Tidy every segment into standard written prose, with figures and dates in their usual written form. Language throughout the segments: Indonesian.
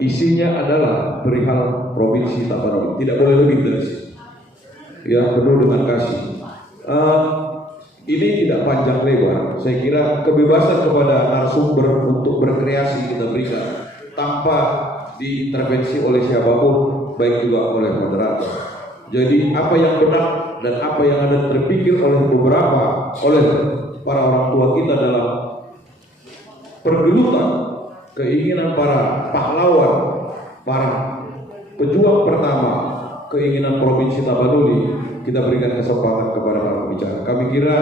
isinya adalah perihal Provinsi Tapanuli, tidak boleh lebih dari situ. Ya, penuh dengan kasih. Ini tidak panjang lebar. Saya kira kebebasan kepada narasumber untuk berkreasi kita berikan tanpa diintervensi oleh siapapun, baik juga oleh moderator. Jadi apa yang benar dan apa yang ada terpikir oleh para orang tua kita dalam pergelutan keinginan para pahlawan, para pejuang pertama, keinginan Provinsi Tapanuli, kita berikan kesempatan kepada para pembicara. Kami kira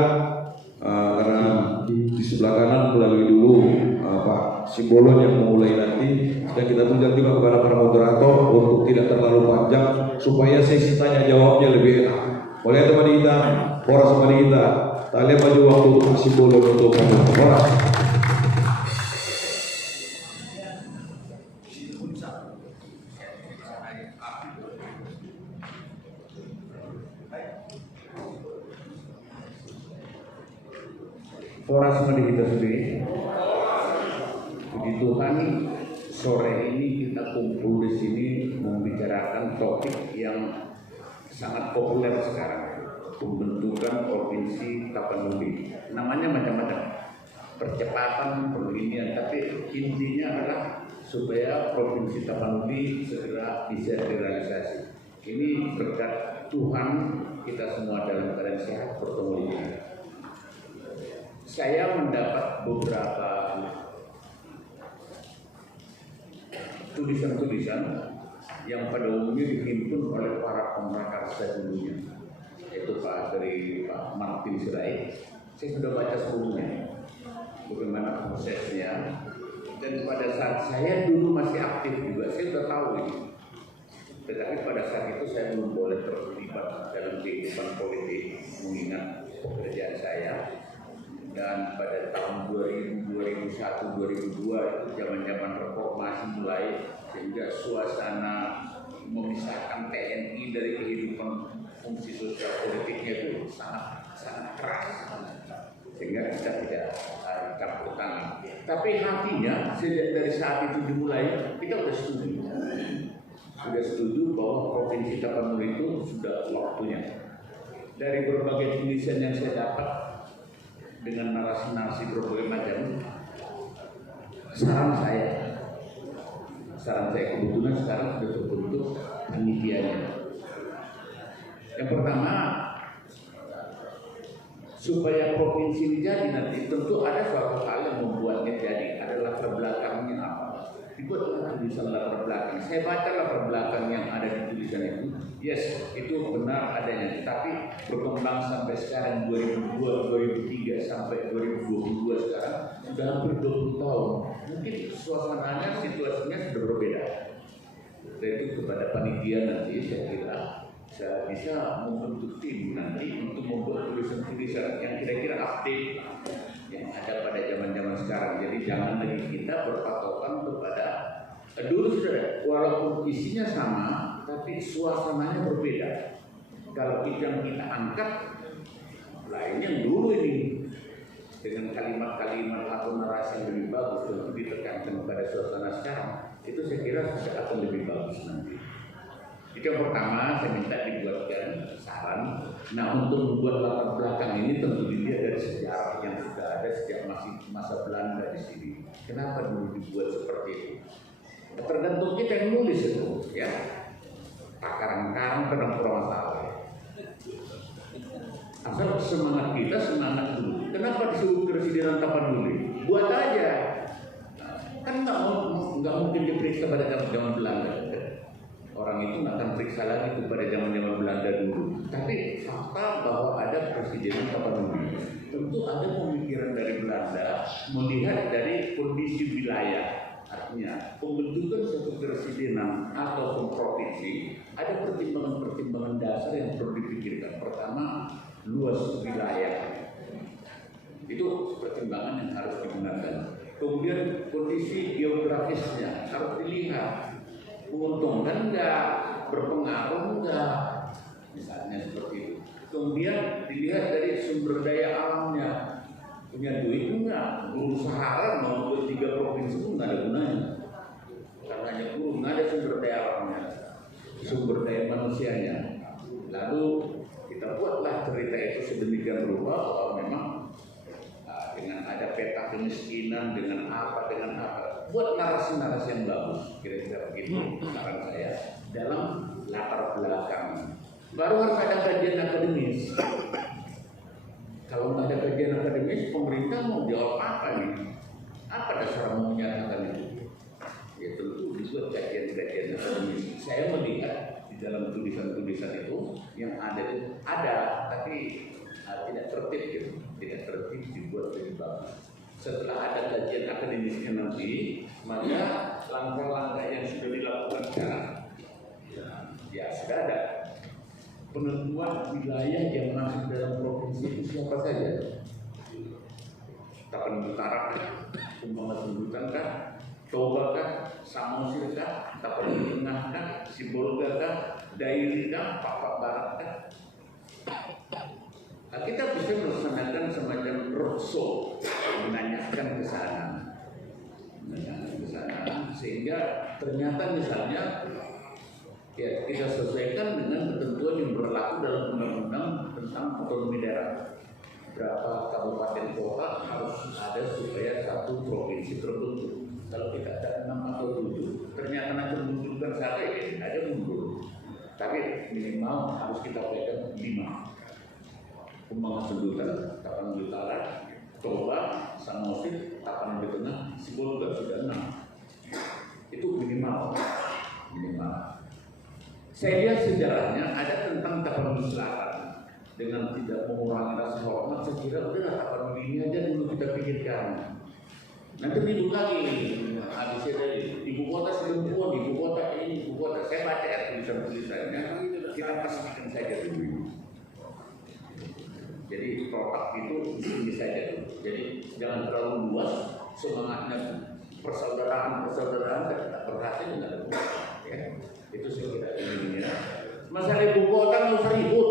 karena di sebelah kanan melalui dulu Pak Simbolon yang memulai nanti, dan kita tunjuk juga kepada para moderator untuk tidak terlalu panjang supaya sesi tanya jawabnya lebih enak. Oleh teman kita, poros teman kita, talian baju waktu Pak Simbolon untuk poros. Poros mari kita sendiri. Puji Tuhan, sore ini kita kumpul di sini membicarakan topik yang sangat populer sekarang, pembentukan Provinsi Tapanuli. Namanya macam-macam, percepatan, perlindungan, tapi intinya adalah supaya Provinsi Tapanuli segera bisa direalisasi. Ini berkat Tuhan kita semua dalam keadaan sehat bertemu di sini. Saya mendapat beberapa tulisan-tulisan yang pada umumnya dihimpun oleh para pemrakarsa dulunya, yaitu Pak Martin Sirait. Saya sudah baca sebelumnya bagaimana prosesnya, dan pada saat saya dulu masih aktif juga, saya sudah tahu ini. Tetapi pada saat itu saya belum boleh terlibat dalam kehidupan politik mengingat pekerjaan saya. Dan pada tahun 2000, 2001, 2002 itu zaman-zaman reformasi mulai, sehingga suasana memisahkan TNI dari kehidupan fungsi sosial politiknya itu sangat keras, sehingga kita tidak campur tangan. Tapi hatinya sejak dari saat itu dimulai kita sudah setuju bahwa Provinsi Tapanuli itu sudah waktunya. Dari berbagai tulisan yang saya dapat dengan narasi-narasi berbagai macam, saran saya kebetulan sekarang sudah terbentuk panitianya. Yang pertama, supaya provinsi ini jadi nanti tentu ada suatu hal yang membuatnya jadi, adalah latar belakangnya apa. Dibuatlah tulisan latar belakang. Saya baca latar belakang yang ada di tulisan itu. Yes, itu benar adanya. Tapi berkembang sampai sekarang 2002, 2003 sampai 2022 sekarang sudah hampir 20 tahun. Mungkin suasananya, situasinya sudah berbeda. Dan itu kepada panitia nanti saya kira saya bisa membentuk tim nanti untuk membuat tulisan-tulisan yang kira-kira update yang ada pada zaman-zaman sekarang. Jadi jangan lagi kita berpatokan kepada dulu sudah, walaupun isinya sama, tapi suasananya berbeda. Kalau yang kita angkat lainnya dulu ini dengan kalimat-kalimat atau narasi yang lebih bagus untuk ditekankan pada suasana sekarang, itu saya kira akan lebih bagus nanti. Itu yang pertama, saya minta dibuatkan saran. Nah, untuk membuat latar belakang ini tentu dilihat dari sejarah yang sudah ada sejak masa Belanda di sini. Kenapa dulu dibuat seperti itu? Tergantung kita yang nulis itu, ya. Karang-karang kadang kurang masalah. Asal semangat kita semangat dulu. Kenapa disuruh Presiden Tapanuli? Buat aja. Kan nggak mungkin diperiksa pada zaman Belanda. Orang itu nggak akan periksa lagi pada zaman Belanda dulu. Tapi fakta bahwa ada Presiden Tapanuli. Tentu ada pemikiran dari Belanda melihat dari kondisi wilayah. Artinya pembentukan suatu kepresidenan atau provinsi ada pertimbangan-pertimbangan dasar yang perlu dipikirkan. Pertama, luas wilayah. Itu pertimbangan yang harus digunakan. Kemudian kondisi geografisnya harus dilihat. Menguntungkan enggak, berpengaruh enggak, misalnya seperti itu. Kemudian dilihat dari sumber daya alamnya, punya duit enggak, guru Sahara mau buat 3 provinsi itu enggak ada gunanya, karena hanya guru sumber daya manusianya. Lalu kita buatlah cerita itu sedemikian rupa bahwa memang dengan ada peta kemiskinan, dengan apa, buat narasi-narasi yang bagus, kira-kira begitu saran saya dalam latar belakang. Baru harus ada kajian akademis. Kalau nggak ada kajian akademis, pemerintah mau jawab apa nih? Apa dasar mau menyatakan itu? Ya tentu dibuat kajian-kajian akademis. Saya melihat di dalam tulisan-tulisan itu yang ada, tapi tidak tertib gitu, tidak tertib dibuat lebih bagus. Setelah ada kajian akademisnya nanti, maka langkah-langkah yang sudah dilakukan sekarang, ya sudah ada penentuan wilayah yang masuk dalam provinsi itu siapa saja. Tapanuli Utara kah, Kumbang Tundutan kah, Toba kah, Samosir kah, Tapanuli Tengah kah, Sibolga kah, Dairi kah, Papak Barat kah. Nah, kita bisa melaksanakan semacam roadshow, menanyakan ke sana, sehingga ternyata misalnya ya kita sesuaikan dengan ketentuan yang berlaku dalam undang-undang tentang otonomi daerah. Berapa kabupaten kota harus ada supaya satu provinsi terbentuk. Kalau kita ada 6 atau 7, ternyata nanti menunjukkan satu ya ada mundur. Tapi minimal harus kita pegang 5. Kumbang Tundutan, Tapanuli Utara, Toba, Samosir, Tapanuli Tengah, Sibolga sudah 6. Itu minimal. Saya lihat sejarahnya ada tentang Tapanuli Selatan. Dengan tidak mengurangi rasa hormat, saya kira udah Tapanuli ini aja dulu kita pikirkan. Nanti ribut lagi, habisnya dari ibu kota selingkuhan, ibu kota ini, ibu kota. Saya baca ya tulisan-tulisannya, kita pastikan saja dulu. Jadi protak itu ini saja dulu. Jadi jangan terlalu luas, semangatnya persaudaraan kita berhasil dengan ya. Itu sih kita inginnya. Masalah ibu kota nggak usah ribut.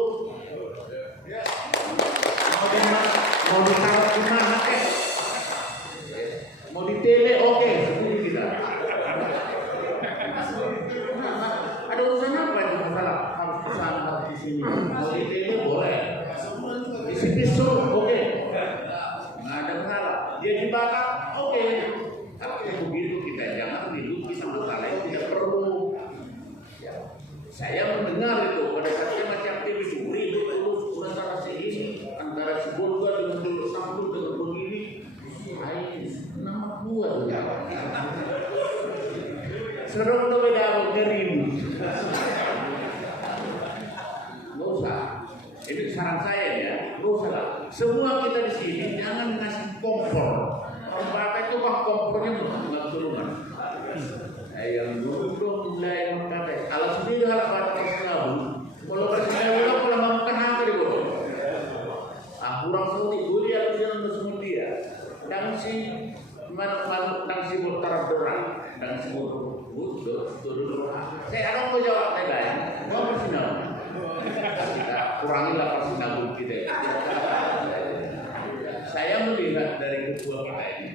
Mau ditaruh di mana mau di tele oke, setuju kita. Ada urusan apa itu masalah harus kesana di sini? Mau di tele boleh. Di sini oke. Nggak ada masalah. Dia dibakar oke. Tapi begitu kita jangan ribut di satu hal yang tidak perlu. Saya mendengar itu pada saat saya masih aktivis ribut terus antara ini antara Sibolga dengan Teluk Sambung dengan begini, nama gua ya. Serem tuh beda ribut. Nggak usah. Ini saran saya ya, nggak usah lah. Semua kita di sini jangan ngasih kompor. Orang Batak itu mah kompornya nggak turunan. Yang dulu belum mulai mengkata. Kalau sendiri hal Batak Sinabu, kalau bersinabu kalau makan apa di bawah. Kurang seperti dulu ya harus semua dia. Dan si mana dan si bertaraf dorang dan si turun. Saya ada mau jawab lain. Mau bersinabu. Kita kurangilah persinabu kita. Saya melihat dari ketua kita ini,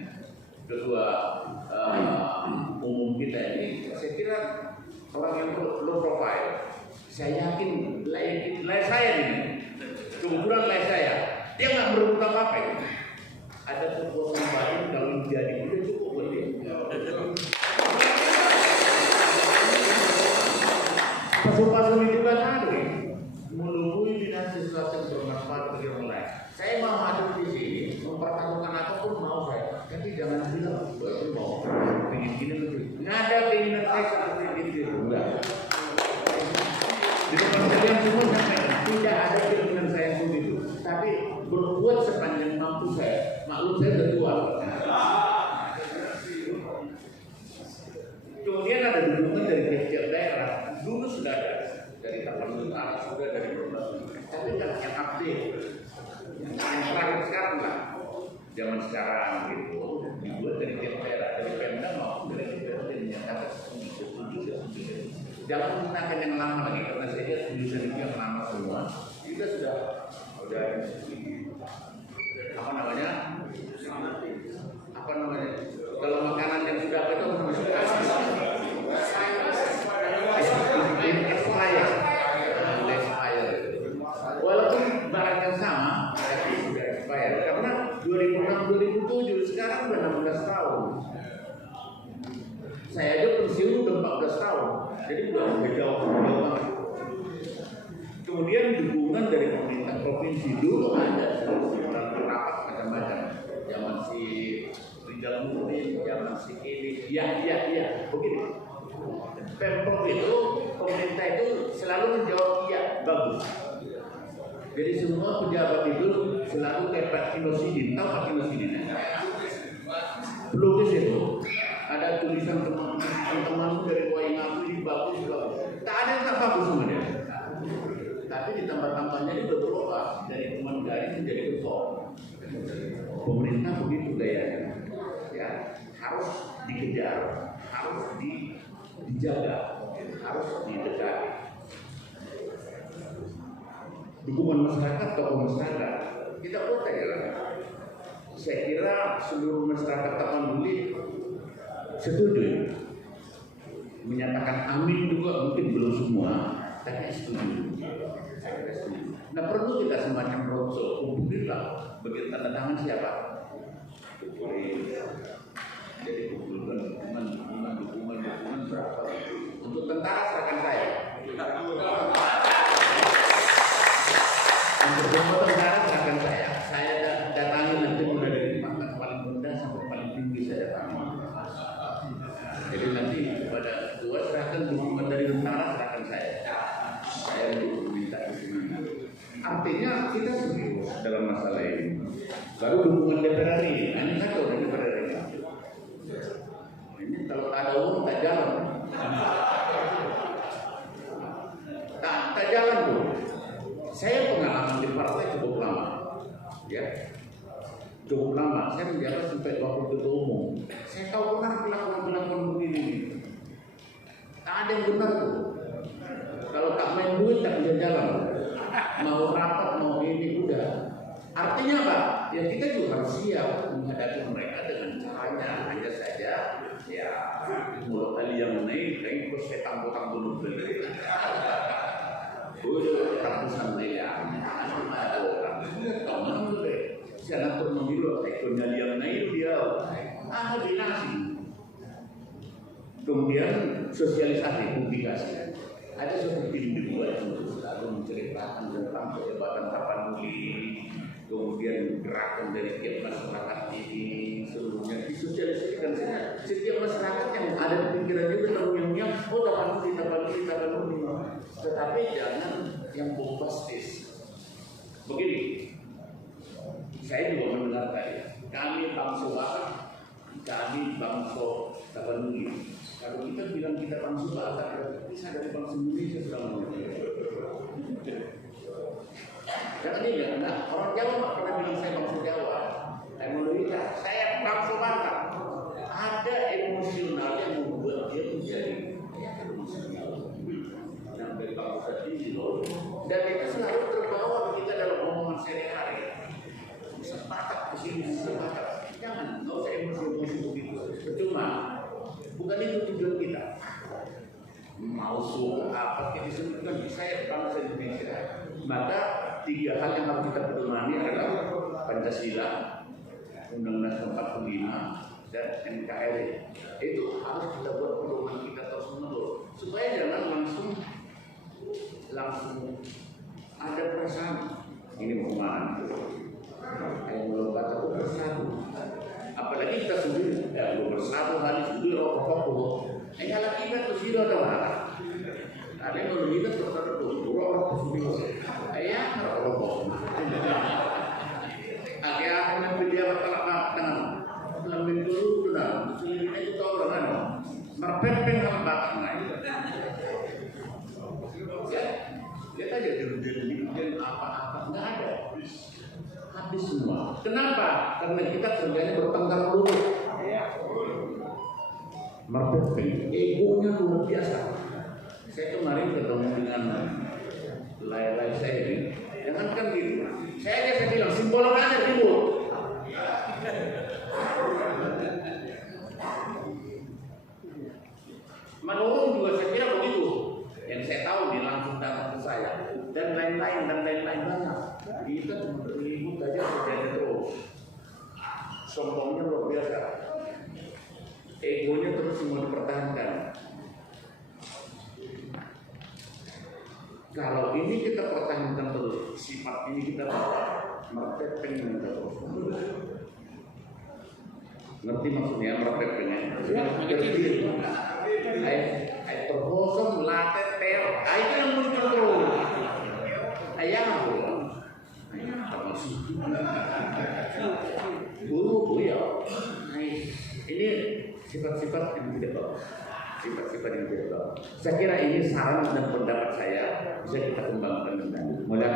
ketua umum kita ini, saya kira orang yang low profile. Saya yakin layak saya ini, keunggulan layak saya. Dia nggak berebut apa-apa ya. Ada kekuatan baru kalau jadi udah cukup buat dia. Pasu-pasu itu kan ada menunggu dinasti sesuatu yang bermanfaat bagi orang lain. Saya mau hadir di sini mempertaruhkan apapun mau saya, tapi jangan bilang baru mau ingin gini begitu. Nggak ada keinginan saya seperti itu. Enggak. Di depan kalian semua tidak ada keinginan saya seperti itu. Tapi berbuat sepanjang mampu saya. Maklum saya udah tua. Kemudian ada dukungan dari tiap daerah. Dulu sudah ada dari Tapanuli Utara, sudah dari berbagai. Tapi nggak yang update. Yang terakhir sekarang lah. Zaman sekarang gitu. Dibuat dari tiap daerah, dari Pemda maupun dari DPRD menyatakan setuju. Jangan menggunakan yang lama lagi karena saya lihat tulisan itu yang lama semua. Kita sudah apa namanya? Kalau makanan yang sudah itu masuk Saya aja pensiun udah 14 tahun, jadi udah jauh banget. Kemudian dukungan dari pemerintah provinsi dulu ada rapat macam-macam, zaman si Rizal Nurdin, zaman si ini, ya, begini. Pemprov itu, pemerintah itu selalu menjawab iya, bagus. Jadi semua pejabat itu selalu kayak Pak Kinosidin, tahu Pak Kinosidin? Pelukis itu ada tulisan teman-teman dari Waingapu ini bagus. Tak ada yang tak bagus sama dia. Tapi ditambah-tambahnya itu berubah dari teman garis menjadi ketua. Pemerintah begitu gayanya, ya harus dikejar, harus dijaga, harus didekati. Dukungan masyarakat, tokoh masyarakat, kita buat aja lah. Saya kira seluruh masyarakat Tapanuli setuju, menyatakan amin juga mungkin belum semua, tapi setuju. Nah perlu kita semacam roadshow, kumpulkanlah, bagi tanda tangan siapa? Jadi kumpulkan dukungan berapa? Untuk tentara serahkan saya. Untuk tentara serahkan saya. Saya datangi nanti mulai dari pangkat paling rendah sampai paling tinggi saya datangi. Jadi nanti kepada ketua serahkan dukungan dari tentara serahkan saya. Saya minta dukungan. Artinya kita serius dalam masalah ini. Baru dukungan DPR ini, ini satu dari DPR ini. Ini kalau ada uang tak jalan. Tak jalan tuh. Saya pengalaman di partai cukup lama, ya. Cukup lama. Saya menjabat sampai wakil ketua umum. Saya tahu benar pelakuan begini. Tak ada yang benar tuh. Kalau tak main duit tak bisa jalan. Mau rapat mau ini udah. Artinya apa? Ya kita juga harus siap menghadapi mereka dengan caranya. Hanya saja ya mulut kali yang naik terus saya tampil dulu beli. Udah ratusan miliar. Ada orang. Tahu deh. Senator memilu ekonomi yang naik dia. Dinasti. Kemudian sosialisasi publikasi. Ada seperti yang dibuat untuk selalu menceritakan tentang kehebatan Tapanuli, kemudian gerakan dari tiap masyarakat ini seluruhnya disosialisasikan. Setiap masyarakat yang ada di pikiran itu terus oh Tapanuli. Tetapi jangan yang bombastis. Begini, saya juga mendengar tadi, kami bangsa Tapanuli. Kalau kita bilang kita bangsa Batak, bisa dari bangsa Indonesia sudah mengerti. Jangan ini enggak. Orang Jawa nggak pernah bilang saya bangsa Jawa. Saya bangsa Batak. Ada emosional yang membuat dia menjadi yang dari bangsa ini loh. Dan itu selalu terbawa kita dalam omongan sehari-hari. Batak kesini Batak. Jangan, nggak usah emosi begitu. Percuma. Bukan itu tujuan kita. Mau suka apa kita disebutkan saya bangsa Indonesia. Maka 3 hal yang harus kita pedomani adalah Pancasila, Undang-Undang 45 dan NKRI. Itu harus kita buat pedoman kita terus-menerus supaya jangan langsung ada perasaan ini mau kemana? Yang belum kata itu bersatu. Apalagi kita sendiri, ya belum bersatu hari sendiri rokok. Kalau kita tuh sih ada mana? Ada yang kalau kita tuh rokok sendiri. Ayah rokok. Agak akan pejabat tangan. Lebih dulu sudah. Ini itu tahu kan? Merpepeng hambatan lain. Ya, kita aja jadi apa-apa nggak ada. Habis semua. Kenapa? Karena kita kerjanya bertengkar dulu. Marketing, egonya luar biasa. Saya kemarin ketemu dengan lay-lay saya ini. Jangan kan gitu. Saya bilang simbolan aja dulu. Manurung juga saya kira begitu. Yang saya tahu dia langsung datang ke saya dan lain-lain banyak. Kita cuma berlibut aja terjadi terus. Sombongnya luar biasa. egonya terus mau dipertahankan. Kalau ini kita pertahankan terus, sifat ini kita bawa, mereka pengen terus. Ngerti maksudnya mereka pengen? Ay terkosong latte ter, itu yang muncul terus. Ayam guru ya. Ini sifat-sifat yang tidak bagus. Sifat-sifat yang tidak bagus. Saya kira ini saran dan pendapat saya bisa kita kembangkan dengan mudah.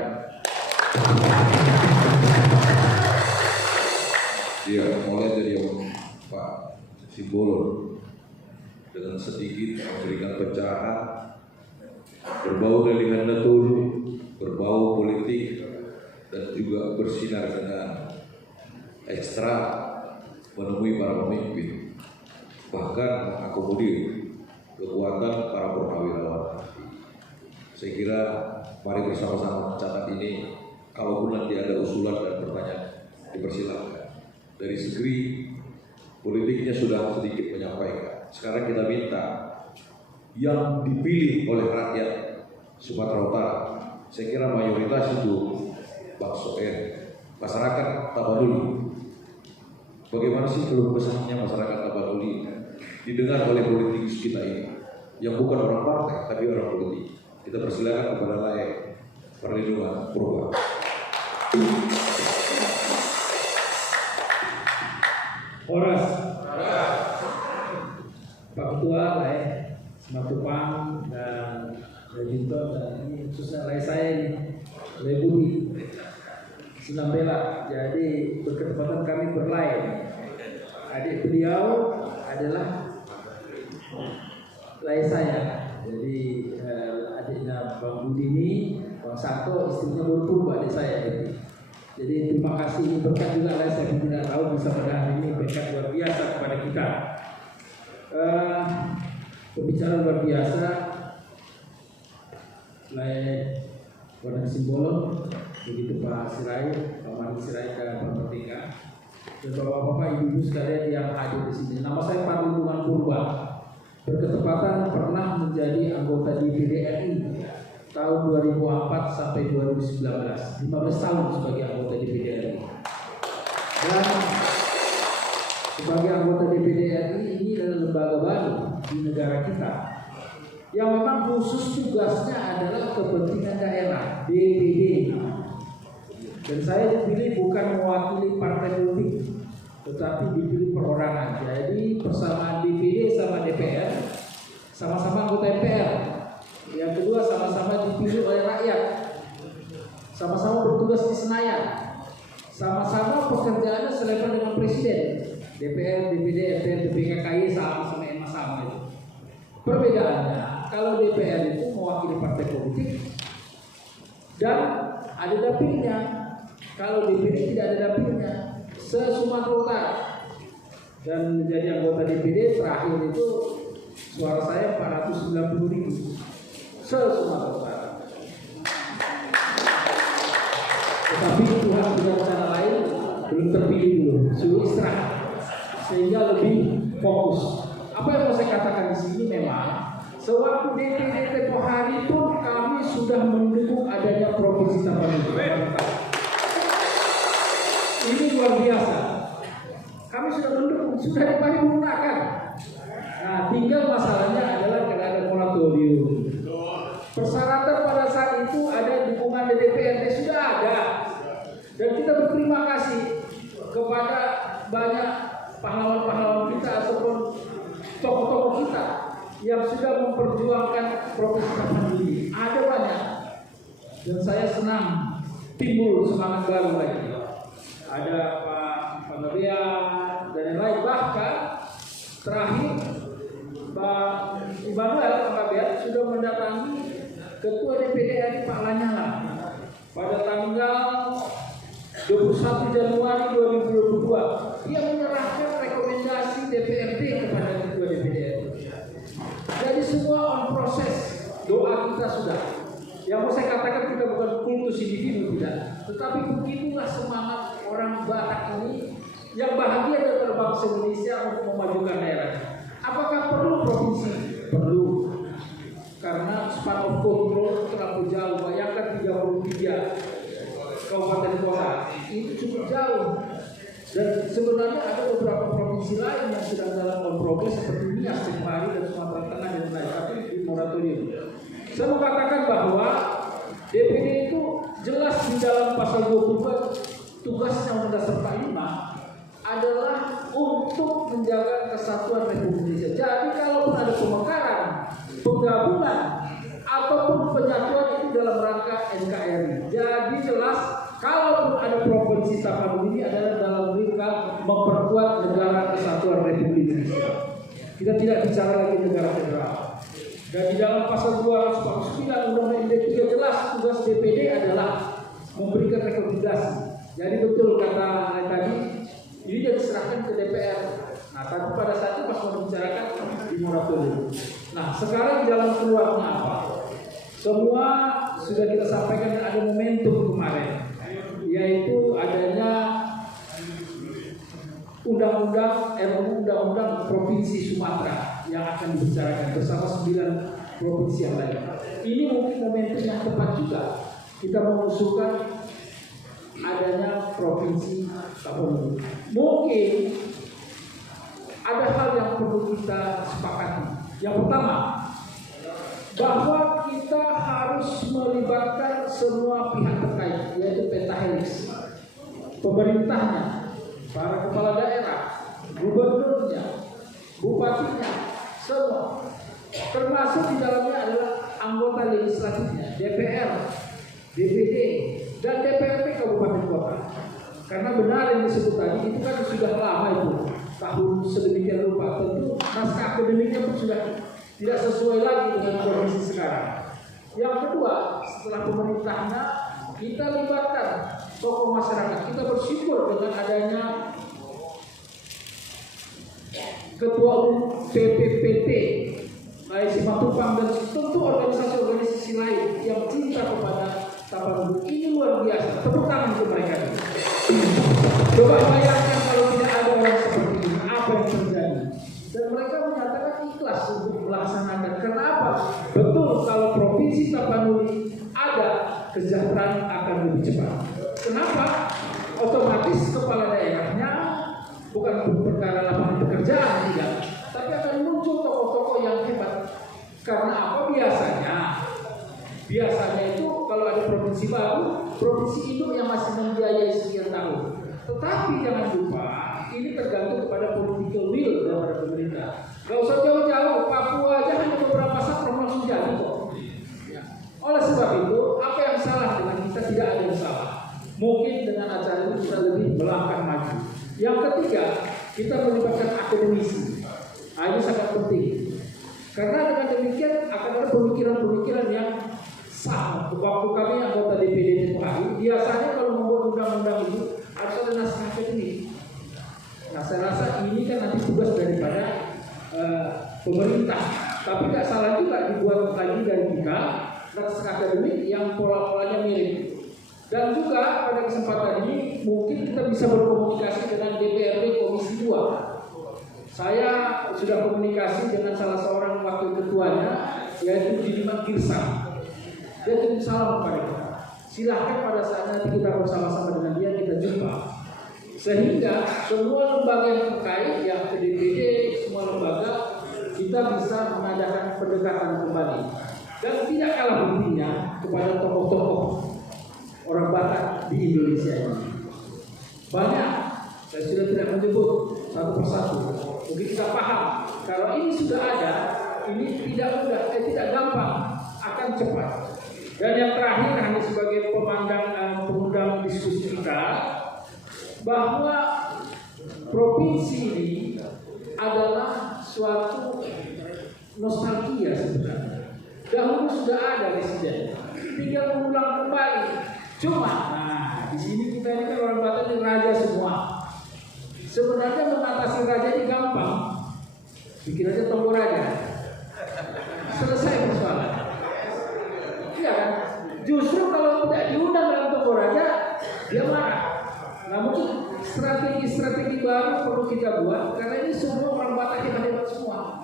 Iya, mulai dari yang Pak Simbol dengan sedikit memberikan pencerahan, berbau dari Nahdlatul, berbau politik, dan juga bersinar dengan ekstra menemui para pemimpin, bahkan mengakomodir kekuatan para purnawirawan. Saya kira mari bersama-sama mencatat ini. Kalaupun nanti ada usulan dan pertanyaan, dipersilakan. Dari segi politiknya sudah sedikit menyampaikan. Sekarang kita minta yang dipilih oleh rakyat Sumatera Utara. Saya kira mayoritas itu Bang Soen, masyarakat Tapanuli. Bagaimana sih keluh kesahnya masyarakat Tapanuli didengar oleh politikus kita ini, yang bukan orang partai tapi orang politik. Kita persilakan kepada layak perlindungan Purba. Horas, Pak Ketua, Sematupang dan Rejinto, dan ini khususnya saya ini, Lebudi, Senam Bela. Jadi berkesempatan kami berlain. Adik beliau adalah lai saya. Jadi adiknya Bang Budi ini, Bang Santo, istrinya Purba, adik saya. Jadi terima kasih, ini berkat juga lah, saya tidak tahu bisa pada hari ini berkat luar biasa kepada kita. Pembicaraan luar biasa, Warna Simbol, begitu Pak Sirait, Pak Mandi Sirait dan Pak Merdeka, dan bapak-bapak ibu-ibu sekalian yang hadir di sini. Nama saya Pak Lindungan Purba, berketepatan pernah menjadi anggota DPD RI tahun 2004 sampai 2019, 15 tahun sebagai anggota DPD RI. Dan sebagai anggota DPD RI ini adalah lembaga baru di negara kita yang memang khusus tugasnya adalah kepentingan daerah, DPD. Dan saya dipilih bukan mewakili partai politik, tetapi dipilih perorangan. Jadi persamaan DPD sama DPR, sama-sama anggota MPR. Yang kedua, sama-sama dipilih oleh rakyat, sama-sama bertugas di Senayan, sama-sama pekerjaannya selevel dengan presiden. DPR, DPD, MPR, DPKKY sama-sama itu. Perbedaannya, kalau DPR itu mewakili partai politik dan ada dapilnya. Kalau DPD tidak ada dapilnya, se-Sumatera Utara. Dan menjadi anggota DPD terakhir itu suara saya 490.000 se-Sumatera Utara. Tetapi Tuhan punya rencana lain, belum terpilih dulu, suruh istirahat sehingga lebih fokus. Apa yang mau saya katakan di sini memang sewaktu DPD tempoh hari pun kami sudah mendukung adanya provinsi Tapanuli. Ini luar biasa. Kami sudah mendukung, sudah diparipurnakan. Nah, tinggal masalahnya adalah karena ada moratorium. Persyaratan pada saat itu ada dukungan dari DPRD sudah ada. Dan kita berterima kasih kepada banyak pahlawan-pahlawan kita ataupun tokoh-tokoh kita yang sudah memperjuangkan provinsi Tapanuli. Ada banyak. Dan saya senang timbul semangat baru lagi. Ada Pak Nabian dan yang lain, bahkan terakhir Pak Immanuel Nabian sudah mendatangi Ketua DPD RI Pak Lanyala pada tanggal 21 Januari 2022. Dia menyerahkan rekomendasi DPRD kepada Ketua DPD RI. Jadi semua on proses, doa kita sudah. Yang mau saya katakan kita bukan kultus individu tidak, tetapi begitulah semangat orang Batak ini yang bahagia dengan bangsa Indonesia untuk memajukan daerah. Apakah perlu provinsi? Perlu. Karena span of control terlalu jauh. Bayangkan 33 kabupaten kota itu cukup jauh. Dan sebenarnya ada beberapa provinsi lain yang sedang dalam kompromi seperti Nias, Bali, dan Sumatera Tengah dan lain, tapi di moratorium. Saya mau katakan bahwa DPD itu jelas di dalam pasal 22 tugasnya Undang-Undang Dasar 45 adalah untuk menjaga kesatuan Republik Indonesia. Jadi kalaupun ada pemekaran, penggabungan, ataupun penyatuan itu dalam rangka NKRI. Jadi jelas kalaupun ada provinsi Tapanuli ini adalah dalam rangka memperkuat negara kesatuan Republik Indonesia. Kita tidak bicara lagi negara federal. Dan di dalam pasal 249 Undang-Undang MD 3 jelas tugas DPD adalah memberikan rekomendasi. Jadi betul kata tadi, ini sudah diserahkan ke DPR. Nah, tapi pada saat itu pas mau dibicarakan di moratorium. Nah, sekarang jalan keluarnya apa? Semua sudah kita sampaikan dan ada momentum kemarin, yaitu adanya undang-undang Provinsi Sumatera yang akan dibicarakan bersama 9 provinsi yang lain. Ini mungkin momentum yang tepat juga kita mengusulkan adanya Provinsi Tapanuli. Mungkin ada hal yang perlu kita sepakati. Yang pertama, bahwa kita harus melibatkan semua pihak terkait, yaitu pentahelix, pemerintahnya, para kepala daerah, gubernurnya, bupatinya, semua. Termasuk di dalamnya adalah anggota legislatifnya, DPR, DPD, dan DPRD kabupaten kota. Karena benar yang disebut tadi itu kan sudah lama itu, tahun sedemikian rupa. Tentu naskah akademiknya pun sudah tidak sesuai lagi dengan kondisi sekarang. Yang kedua, setelah pemerintahnya, kita libatkan tokoh masyarakat. Kita bersyukur dengan adanya Ketua Umum PPPT, Lai Simatupang, dan tentu organisasi-organisasi lain yang cinta kepada Tapanuli. Ini luar biasa. Tepuk tangan untuk mereka. Coba bayangkan kalau tidak ada orang seperti ini, apa yang terjadi? Dan mereka menyatakan ikhlas untuk melaksanakan. Kenapa? Betul, kalau Provinsi Tapanuli ada, kesejahteraan akan lebih cepat. Kenapa? Otomatis kepala daerahnya bukan perkara lapangan pekerjaan, tidak, tapi akan muncul tokoh-tokoh yang hebat. Karena apa? Biasanya itu kalau ada provinsi baru, provinsi induk yang masih membiayai sekian tahun. Tetapi jangan lupa, ini tergantung kepada political will dari pemerintah. Gak usah jauh-jauh, Papua aja hanya beberapa saat langsung jadi kok. Oleh sebab itu, apa yang salah dengan kita? Tidak ada yang salah. Mungkin dengan acara ini kita lebih melangkah maju. Yang ketiga, kita melibatkan akademisi. Ini sangat penting. Karena dengan demikian akan ada pemikiran-pemikiran yang sama. Waktu kami anggota DPD TPHI, biasanya kalau membuat undang-undang itu harus ada naskah akademik. Nah, saya rasa ini kan nanti tugas daripada pemerintah. Tapi tidak salah juga dibuat lagi dari kita naskah akademik yang pola-polanya mirip. Dan juga pada kesempatan ini mungkin kita bisa berkomunikasi dengan DPRD Komisi 2. Saya sudah komunikasi dengan salah seorang wakil ketuanya, yaitu Didiman Girsang. Dia kirim salam kepada kita. Silahkan pada saat nanti kita bersama-sama dengan dia kita jumpa. Sehingga semua lembaga yang terkait, yang ke DPD, semua lembaga kita bisa mengadakan pendekatan kembali. Dan tidak kalah pentingnya kepada tokoh-tokoh orang Batak di Indonesia ini. Banyak, saya sudah tidak menyebut satu persatu. Mungkin kita paham, kalau ini sudah ada, ini tidak mudah, tidak gampang, akan cepat. Dan yang terakhir hanya sebagai pengundang diskusi kita, bahwa provinsi ini adalah suatu nostalgia sebenarnya. Dahulu sudah ada residen, tinggal mengulang kembali. Cuma, di sini kita ini kan orang Batak ini raja semua. Sebenarnya mengatasi raja ini gampang. Bikin aja toko raja, selesai persoalan. Iya kan? Justru kalau tidak diundang dalam toko raja, dia marah. Nah, mungkin strategi-strategi baru perlu kita buat, karena ini semua orang Batak yang hebat semua.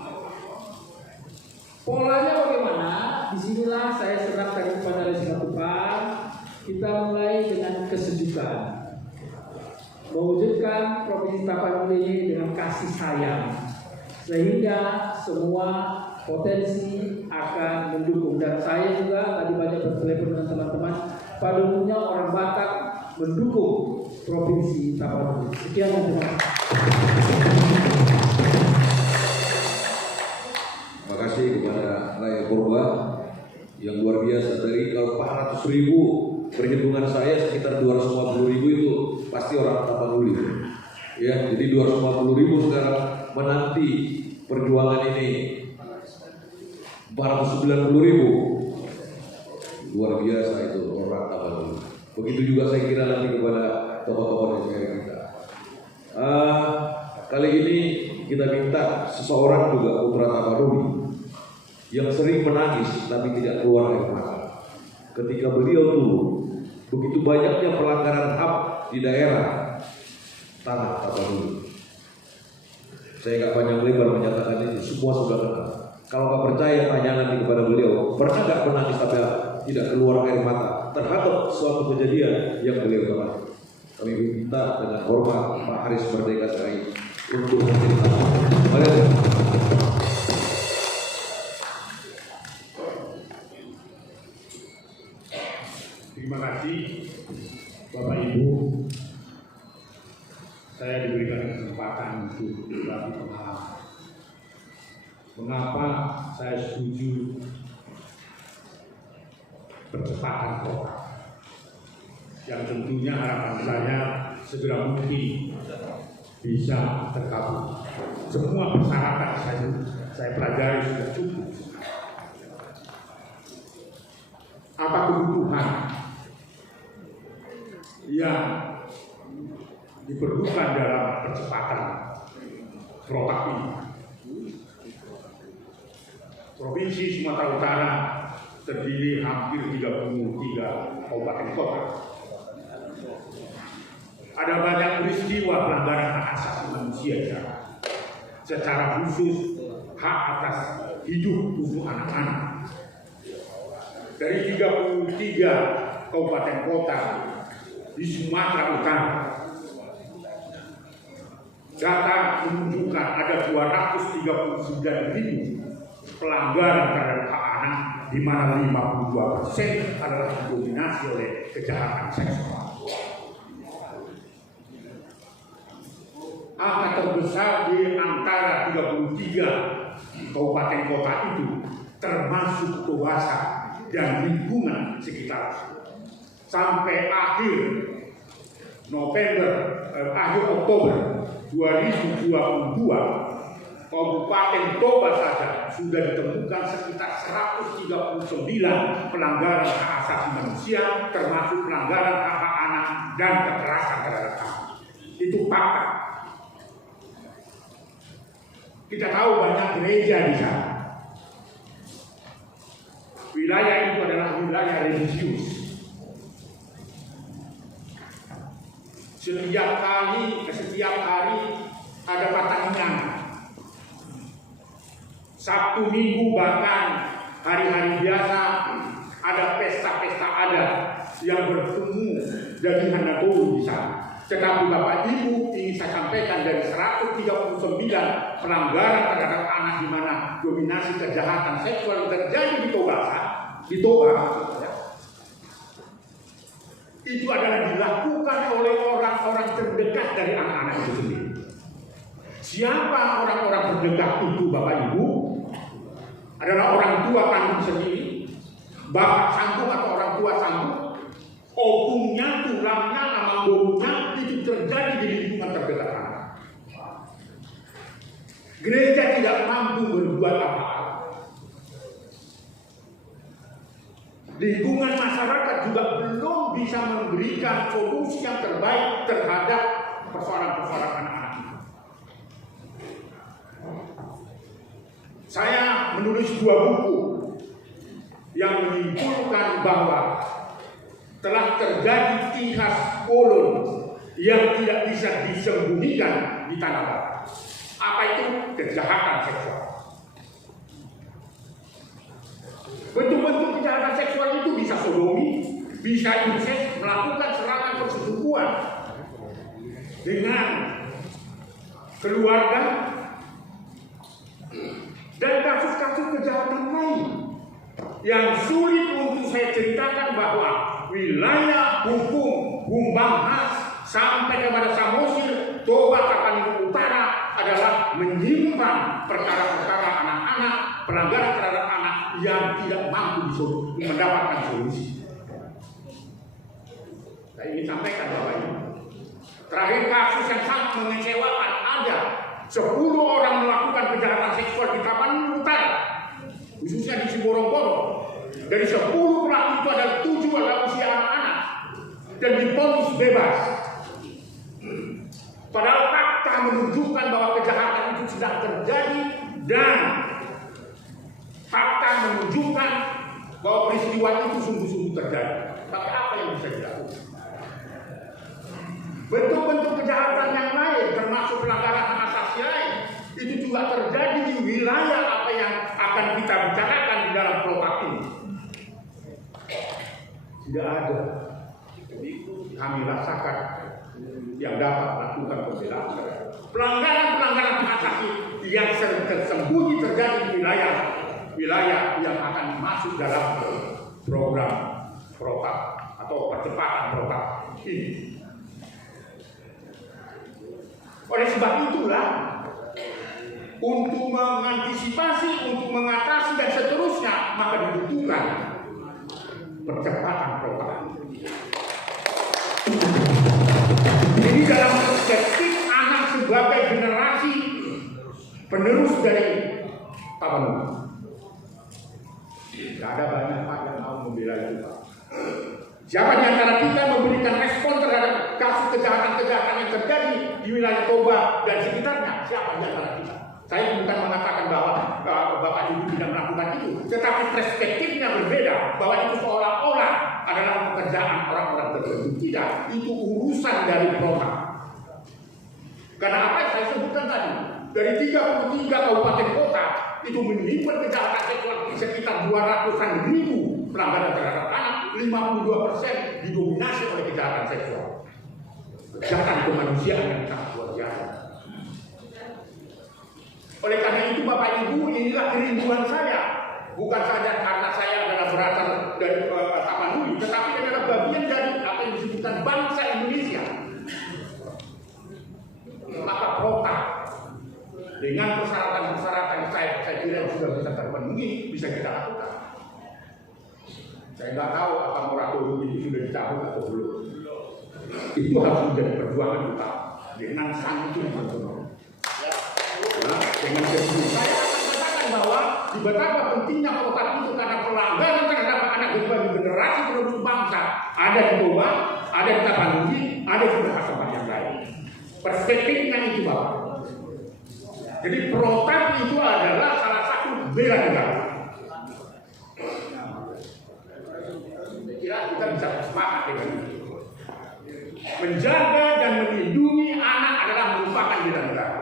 Polanya bagaimana? Disinilah saya serap tadi kepada Simatupang. Kita mulai dengan kesejukan, mewujudkan Provinsi Tapanuli ini dengan kasih sayang, sehingga semua potensi akan mendukung. Dan saya juga tadi banyak bertelepon dengan teman-teman, pada umumnya orang Batak mendukung Provinsi Tapanuli. Sekian dan terima kasih. Terima kasih kepada Raya Purba yang luar biasa. Dari kalau 400.000 perhitungan saya sekitar 250.000 itu pasti orang Tapanuli. Ya, jadi 250.000 sekarang menanti perjuangan ini. 490.000 luar biasa itu orang Tapanuli. Begitu juga saya kira nanti kepada tokoh-tokoh DPR kita. Kali ini kita minta seseorang juga putra Tapanuli yang sering menangis tapi tidak keluar air mata. Ketika beliau turun, begitu banyaknya pelanggaran HAM di daerah tanah Tapanuli. Saya nggak panjang lebar menyatakan itu, semua sudah kenal. Kalau nggak percaya, tanya nanti kepada beliau. Pernah nggak menangis tapi tidak keluar air mata terhadap suatu kejadian yang beliau alami? Kami minta dengan hormat Pak Haris Merdeka Sirait untuk menceritakan. Mari. Terima kasih Bapak Ibu. Saya diberikan kesempatan untuk berbagi pengalaman. Mengapa saya setuju percepatan kota? Yang tentunya harapan saya segera mungkin bisa terkabul. Semua persyaratan saya pelajari sudah cukup. Apa kebutuhan yang diperlukan dalam percepatan protap ini? Provinsi Sumatera Utara terdiri hampir 33 kabupaten kota. Ada banyak peristiwa pelanggaran hak asasi manusia secara khusus hak atas hidup untuk anak-anak. Dari 33 kabupaten kota di Sumatera Utara, data menunjukkan ada 239.000 pelanggaran terhadap hak anak, di mana 52% adalah didominasi oleh kejahatan seksual. Angka terbesar di antara 33 kabupaten kota itu termasuk Toasa dan lingkungan sekitar. Sampai akhir Oktober 2022, Kabupaten Toba saja sudah ditemukan sekitar 139 pelanggaran hak asasi manusia, termasuk pelanggaran hak anak dan kekerasan terhadap anak. Itu fakta. Kita tahu banyak gereja di sana. Wilayah itu adalah wilayah religius. Setiap hari ada pertandingan. Sabtu Minggu bahkan hari-hari biasa ada pesta-pesta adat yang bertemu dari Handatoru di sana. Tetapi Bapak Ibu ingin saya sampaikan dari 139 pelanggaran terhadap anak di mana dominasi kejahatan seksual yang terjadi di Toba, itu adalah dilakukan oleh orang-orang terdekat dari anak-anak itu sendiri. Siapa orang-orang terdekat itu Bapak Ibu? Adalah orang tua kandung sendiri, bapak sanggup atau orang tua sanggup, opungnya, tulangnya, amanggolnya itu terjadi di lingkungan terdekat anak. Gereja tidak mampu berbuat apa-apa. Lingkungan masyarakat juga belum bisa memberikan solusi yang terbaik terhadap persoalan-persoalan anak-anak. Saya menulis 2 buku yang menyimpulkan bahwa telah terjadi tihas kolon yang tidak bisa disembunyikan di tanah Batak. Apa itu? Kejahatan seksual. sodomi, bisa incest, melakukan serangan persetubuhan dengan keluarga, dan kasus-kasus kejahatan lain yang sulit untuk saya ceritakan bahwa wilayah hukum Humbang-Has sampai kepada Samosir, Toba, Tapanuli Utara adalah menyimpan perkara-perkara anak-anak, pelanggaran terhadap anak yang tidak mampu mendapatkan solusi. Saya ingin sampaikan Bapak Ibu, terakhir kasus yang sangat mengecewakan, ada 10 orang melakukan kejahatan seksual di Tapanuli Utara, khususnya di Siborong-Borong. Dari 10 pelaku itu ada 7 adalah usia anak-anak dan divonis bebas. Padahal fakta menunjukkan bahwa kejahatan itu sedang terjadi dan fakta menunjukkan bahwa peristiwa itu sungguh-sungguh terjadi. Tapi apa yang bisa dilakukan? Bentuk-bentuk kejahatan yang lain, termasuk pelanggaran hak asasi lain, itu juga terjadi di wilayah apa yang akan kita bicarakan di dalam protap ini. Tidak ada kami rasakan yang dapat melakukan pembelaan. Pelanggaran-pelanggaran hak asasi yang tersembunyi terjadi di wilayah yang akan masuk dalam program protap atau percepatan protap ini. Oleh sebab itulah, untuk mengantisipasi, untuk mengatasi dan seterusnya, maka dibutuhkan percepatan protap. Jadi dalam perspektif anak sebagai generasi penerus dari Tapanuli, tidak ada banyak Pak yang mau membela itu Pak. Siapa di antara kita memberikan respon terhadap kasus kejahatan-kejahatan yang terjadi di wilayah Toba dan sekitarnya? Siapa di antara kita? Saya bukan mengatakan bahwa Bapak Ibu tidak melakukan itu, tetapi perspektifnya berbeda, bahwa itu seolah-olah adalah pekerjaan orang-orang tertentu. Tidak, itu urusan dari protap. Karena apa yang saya sebutkan tadi, dari 33 kabupaten kota itu menyimpan kejahatan seksual sekitar 200-an ribu pelanggaran terhadap anak, 52% didominasi oleh kejahatan seksual. Kejahatan kemanusiaan yang sangat luar biasa. Oleh karena itu Bapak Ibu, inilah kerinduan saya. Bukan saja karena saya adalah berasal dari Tapanuli, tetapi adalah bagian dari apa yang disebutkan bangsa Indonesia. Maka protap dengan persyaratan-persyaratan saya kira sudah bisa terpenuhi, bisa kita lakukan. Saya nggak tahu apa moratorium itu sudah dicabut atau belum. Itu harus menjadi perjuangan kita dengan santun betul. Dengan serius. Saya akan katakan bahwa di betapa pentingnya protap itu karena pelanggaran terhadap anak berbagai generasi penerus bangsa ada di Toba, ada di Tapanuli, ada di tempat yang lain. Perspektifnya itu Bapak. Jadi protap itu adalah salah satu bela negara. Saya kira kita bisa sepakat dengan itu. Menjaga dan melindungi anak adalah merupakan bela negara.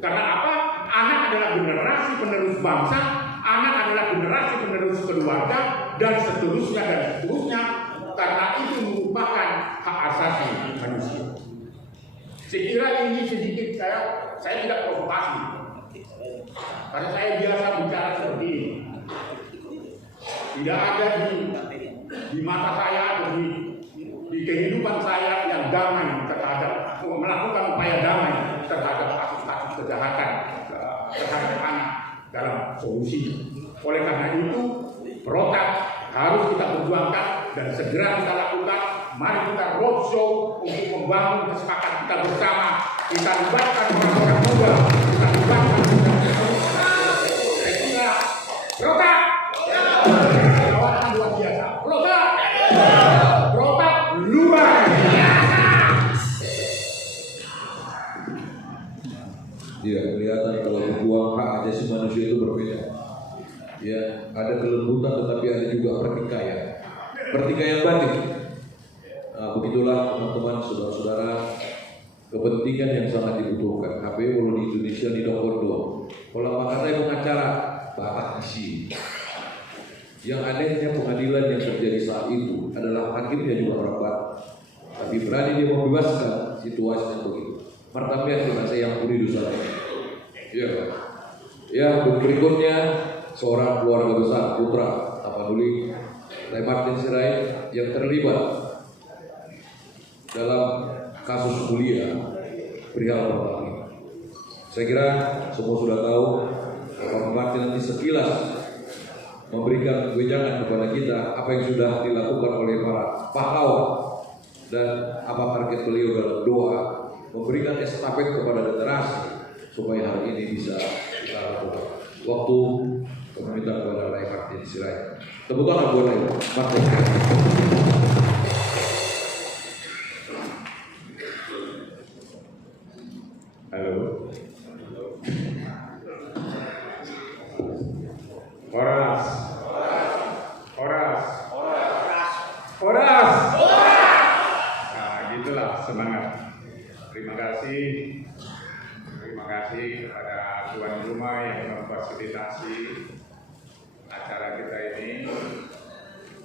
Karena apa? Anak adalah generasi penerus bangsa, anak adalah generasi penerus keluarga, dan seterusnya dan seterusnya. Karena itu merupakan hak asasi manusia. Saya kira ini sedikit saya tidak provokasi, karena saya biasa bicara seperti ini. Tidak ada di mata saya atau di kehidupan saya yang damai terhadap melakukan upaya damai terhadap kasus-kasus kejahatan terhadap anak dalam solusi. Oleh karena itu, protap harus kita perjuangkan dan segera kita lakukan. Mari kita roadshow untuk membangun kesepakatan kita bersama. Kita libatkan orang-orang muda, kita libatkan protap. Kawasan luar biasa. Protap. Protap luar biasa. Ya, kelihatan kalau berjuang hak asasi manusia itu berbeda. Ya, ada kelembutan tetapi ada juga pertikaian. Pertikaian batin. Nah, begitulah teman-teman, saudara-saudara, kepentingan yang sangat dibutuhkan. HPU kalau di Indonesia di nomor 2. Kalau makanya pengacara Bapak isi. Yang anehnya pengadilan yang terjadi saat itu adalah hakimnya juga orang Batak, tapi berani dia membebaskan situasinya begitu. Martamian dengan saya yang puri dosa. Ya, yang berikutnya seorang keluarga besar putra Tapanuli, Ray Martin Sirait yang terlibat dalam kasus kuliah perihal pertanian. Saya kira semua sudah tahu Pak Martin nanti sekilas memberikan wejangan kepada kita apa yang sudah dilakukan oleh para pahlawan dan apa target beliau dalam doa memberikan estafet kepada generasi supaya hari ini bisa kita lakukan. Waktu meminta kepada Ray Martin Sirait. Tepuk tangan buat Ray Martin. Halo. Horas. Horas. Horas. Nah, gitulah semangat. Terima kasih. Terima kasih kepada tuan rumah yang memfasilitasi acara kita ini.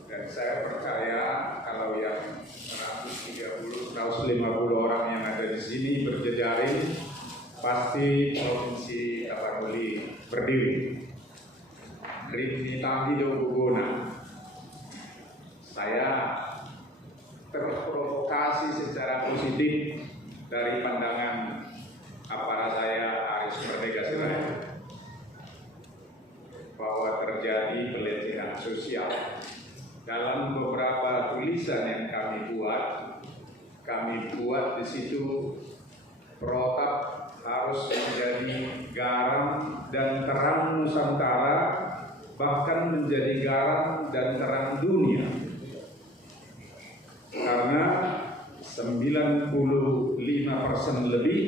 Dan saya percaya kalau yang 130, 150 orang yang ada di sini berjejaring, pasti Provinsi Tapanuli berdiri. Rini Tahido Bugona. Saya terprovokasi secara positif dari pandangan aparat saya Aris Merdeka Sirait bahwa terjadi pelecehan sosial. Dalam beberapa tulisan yang kami buat di situ protap harus menjadi garam dan terang Nusantara, bahkan menjadi garam dan terang dunia. Karena 95% lebih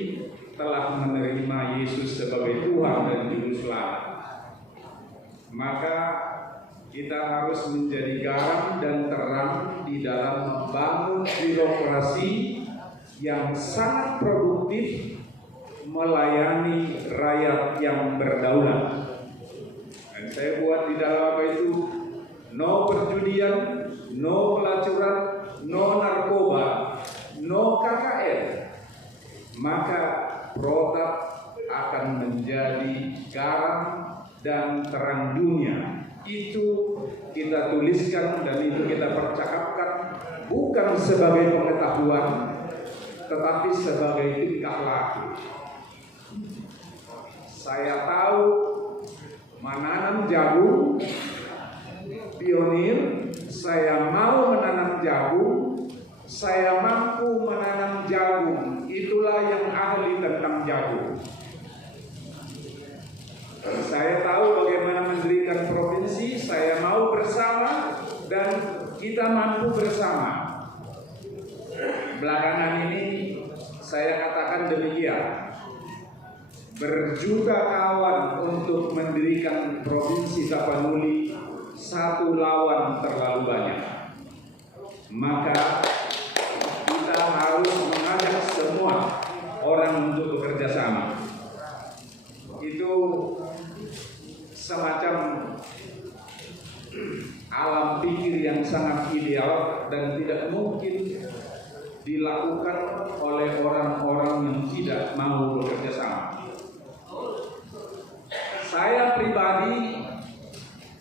telah menerima Yesus sebagai Tuhan dan Juru Selamat. Maka kita harus menjadi garam dan terang di dalam membangun birokrasi yang sangat produktif melayani rakyat yang berdaulat. Dan saya buat di dalam apa itu, no perjudian, no pelacuran, no narkoba, no KKR. Maka protap akan menjadi garam dan terang dunia. Itu kita tuliskan dan itu kita percakapkan bukan sebagai pengetahuan, tetapi sebagai tingkah laku. Saya tahu menanam jagung, pionir, saya mau menanam jagung, saya mampu menanam jagung, itulah yang ahli tentang jagung. Saya tahu bagaimana mendirikan provinsi, saya mau bersama dan kita mampu bersama. Belakangan ini saya katakan demikian. Berjuta kawan untuk mendirikan provinsi Tapanuli, satu lawan terlalu banyak. Maka kita harus mengajak semua orang untuk bekerja sama. Itu semacam alam pikir yang sangat ideal dan tidak mungkin dilakukan oleh orang-orang yang tidak mau bekerja sama. Saya pribadi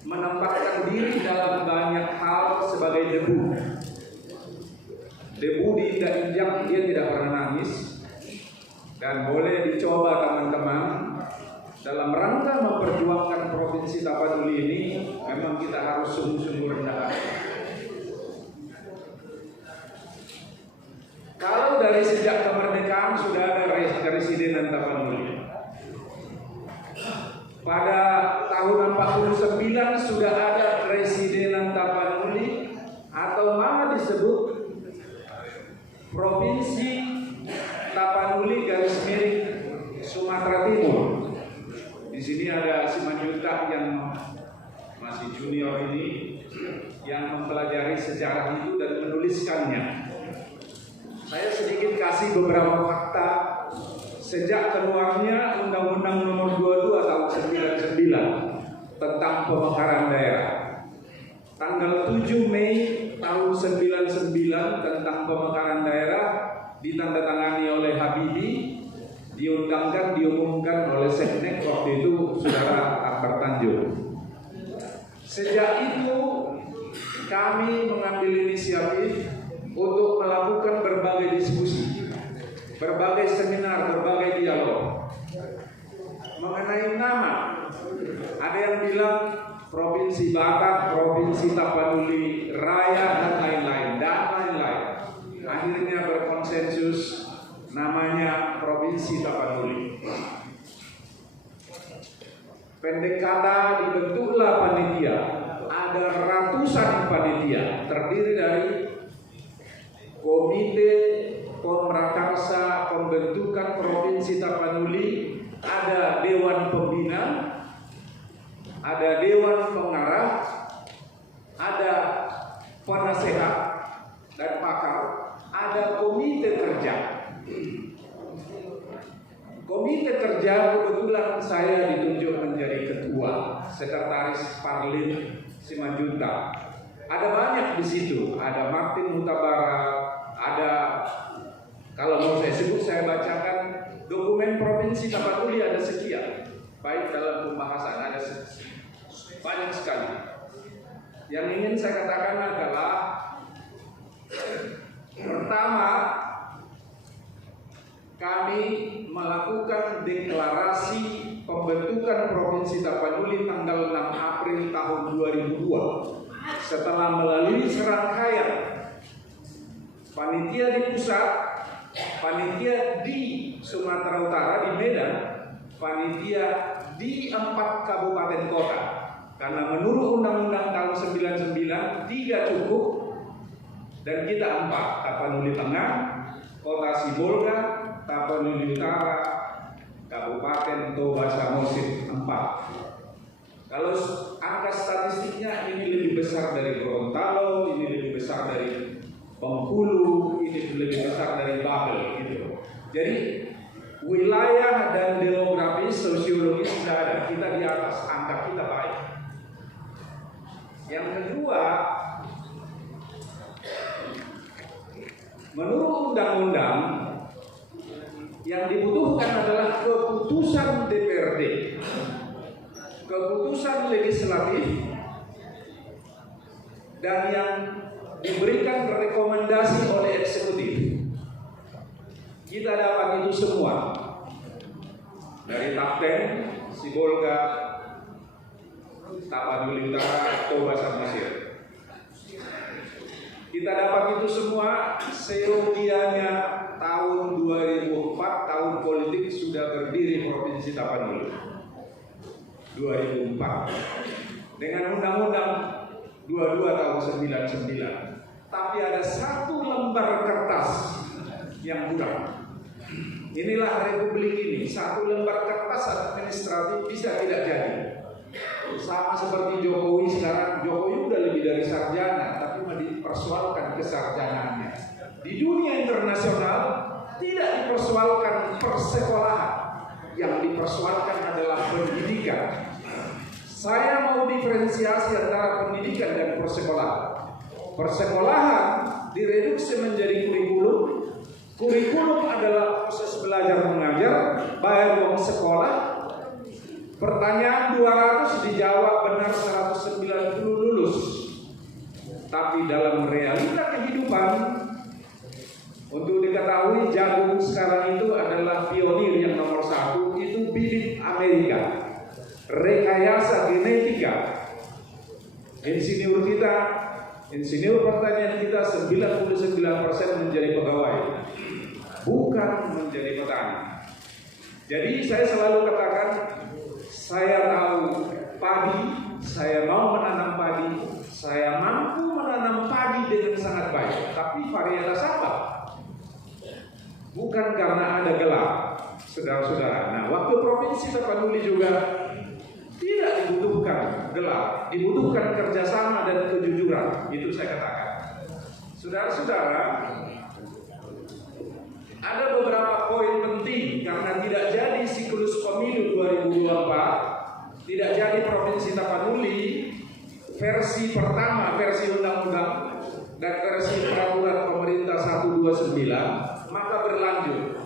menempatkan diri dalam banyak hal sebagai debu. Debu diinjak dia tidak pernah nangis, dan boleh dicoba teman-teman. Dalam rangka memperjuangkan Provinsi Tapanuli ini, memang kita harus sungguh-sungguh rendah hati. Kalau dari sejak kemerdekaan sudah ada Residenan Tapanuli. Pada tahun 49 sudah ada Residenan Tapanuli, atau malah disebut Provinsi Tapanuli _ Sumatera Timur. Di sini ada Simanjuntak yang masih junior ini yang mempelajari sejarah itu dan menuliskannya. Saya sedikit kasih beberapa fakta sejak keluarnya Undang-Undang Nomor 22 tahun 99 tentang pemekaran daerah. 7 Mei tahun 99 tentang pemekaran daerah ditandatangani oleh Habibie, diumumkan oleh Seknek waktu itu Saudara Akbar Tanjung. Sejak itu kami mengambil inisiatif untuk melakukan berbagai diskusi, berbagai seminar, berbagai dialog mengenai nama. Ada yang bilang Provinsi Batak, Provinsi Tapanuli Raya, dan lain-lain. Akhirnya berkonsensus namanya Provinsi Tapanuli. Pendek kata, dibentuklah panitia. Ada ratusan panitia terdiri dari Komite Pemrakarsa Pembentukan Provinsi Tapanuli, ada Dewan Pembina, ada Dewan Pengarah, ada penasehat dan pakar, ada Komite Kerja. Komite Kerja kebetulan saya ditunjuk menjadi ketua, Sekretaris Parlim Simanjuntak. Ada banyak di situ, ada Martin Mutabara, ada, kalau mau saya sebut saya bacakan dokumen Provinsi Tapanuli ada sekian, baik dalam pembahasan ada banyak sekali. Yang ingin saya katakan adalah pertama, kami melakukan deklarasi pembentukan Provinsi Tapanuli tanggal 6 April tahun 2002 setelah melalui serangkaian panitia di pusat, panitia di Sumatera Utara di Medan, panitia di 4 kabupaten kota. Karena menurut Undang-Undang tahun 99 3 cukup dan kita 4, Tapanuli Tengah, Kota Sibolga, Tapanuli Utara, Kabupaten Toba Samosir 4. Kalau angka statistiknya ini lebih besar dari Gorontalo, ini lebih besar dari Bengkulu, ini lebih besar dari Babel gitu. Jadi wilayah dan demografis sosiologis sudah ada, kita di atas, angka kita baik. Yang kedua, menurut undang-undang yang dibutuhkan adalah keputusan DPRD, keputusan legislatif, dan yang diberikan rekomendasi oleh eksekutif. Kita dapat itu semua dari Tapten, Sibolga, Tapanuli Utara, Toba Samosir. Kita dapat itu semua seyogianya tahun 2004, tahun politik sudah berdiri Provinsi Tapanuli. 2004 dengan Undang-Undang 22 tahun 99. Tapi ada satu lembar kertas yang kurang. Inilah republik ini, satu lembar kertas administratif bisa tidak jadi. Sama seperti Jokowi sekarang, Jokowi udah lebih dari sarjana, tapi dipersoalkan kesarjanaannya. Di dunia internasional tidak dipersoalkan persekolahan, yang dipersoalkan adalah pendidikan. Saya mau diferensiasi antara pendidikan dan persekolahan. Persekolahan direduksi menjadi kurikulum. Kurikulum adalah proses belajar mengajar, bayar uang sekolah. Pertanyaan 200 dijawab benar, 190 lulus. Tapi dalam realita kehidupan, untuk diketahui jagung sekarang itu adalah pionir yang nomor 1, itu bibit Amerika, rekayasa genetika. Insinyur kita, insinyur pertanian kita 99% menjadi pegawai, bukan menjadi petani. Jadi saya selalu katakan, saya tahu padi, saya mau menanam padi, saya mampu menanam padi dengan sangat baik. Tapi varietas apa? Bukan karena ada gelar, saudara-saudara. Nah, waktu Provinsi Tapanuli juga tidak dibutuhkan gelar, dibutuhkan kerjasama dan kejujuran. Itu saya katakan. Saudara-saudara, ada beberapa poin penting karena tidak jadi siklus pemilu 2024, tidak jadi Provinsi Tapanuli. versi pertama, versi undang-undang dan versi peraturan pemerintah 129, maka berlanjut.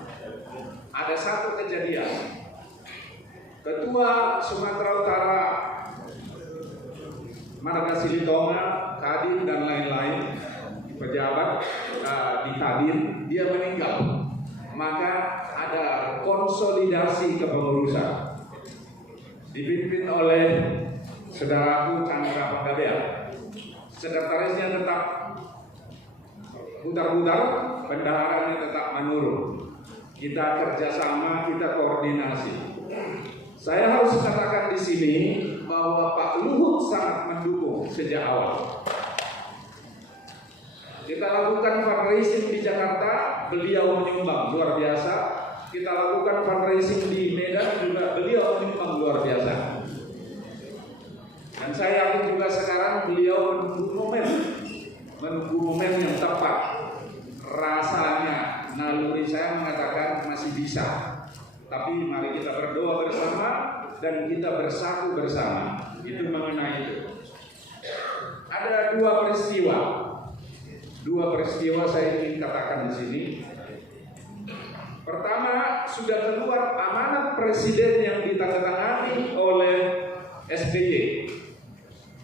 Ada satu kejadian. Ketua Sumatera Utara, Marga Silitonga, Kadin dan lain-lain pejabat di Kadin, dia meninggal. Maka ada konsolidasi kepengurusan dipimpin oleh saudaraku Chandra Panggabean. Sekretarisnya tetap putar-putar, bendaharanya tetap menurun. Kita kerjasama, kita koordinasi. Saya harus katakan di sini bahwa Pak Luhut sangat mendukung sejak awal. Kita lakukan fundraising di Jakarta, beliau menyumbang luar biasa. Kita lakukan fundraising di Medan juga, beliau menyumbang luar biasa. Dan saya yakin juga sekarang beliau menunggu momen yang tepat. Rasanya naluri saya mengatakan masih bisa. Tapi mari kita berdoa bersama dan kita bersatu bersama. Itu mengenai itu. Ada dua peristiwa saya ingin katakan di sini. Pertama, sudah keluar amanat presiden yang ditandatangani oleh SBY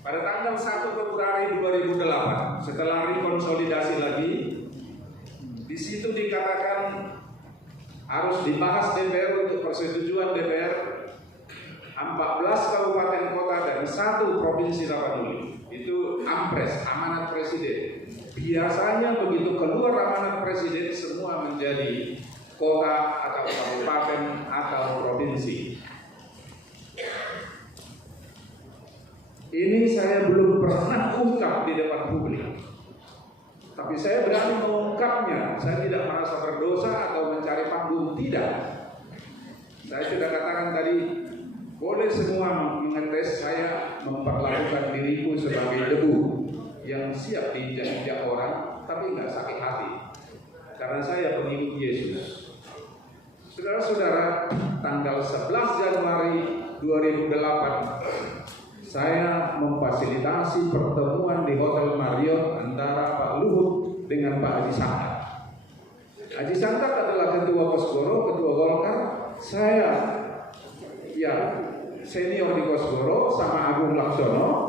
pada tanggal 1 Februari 2008. Setelah rekonsolidasi lagi, di situ dikatakan harus dibahas DPR untuk persetujuan DPR 14 kabupaten kota dan 1 provinsi Tapanuli. Itu ampres, amanat presiden. Biasanya begitu keluar amanat presiden semua menjadi kota atau kabupaten atau provinsi. Ini saya belum pernah ungkap di depan publik. Tapi saya berani mengungkapnya. Saya tidak merasa berdosa atau mencari panggung, tidak. Saya sudah katakan tadi, boleh semua mengetes saya memperlakukan diriku sebagai debu yang siap diinjak-injak orang, tapi nggak sakit hati. Karena saya pengikut Yesus. Saudara-saudara, tanggal 11 Januari 2008, saya memfasilitasi pertemuan di Hotel Marriott antara Pak Luhut dengan Pak Haji Sangkat. Haji Sangkat adalah ketua Kosgoro, ketua Golkar. Saya senior di Kosgoro sama Agung Laksono.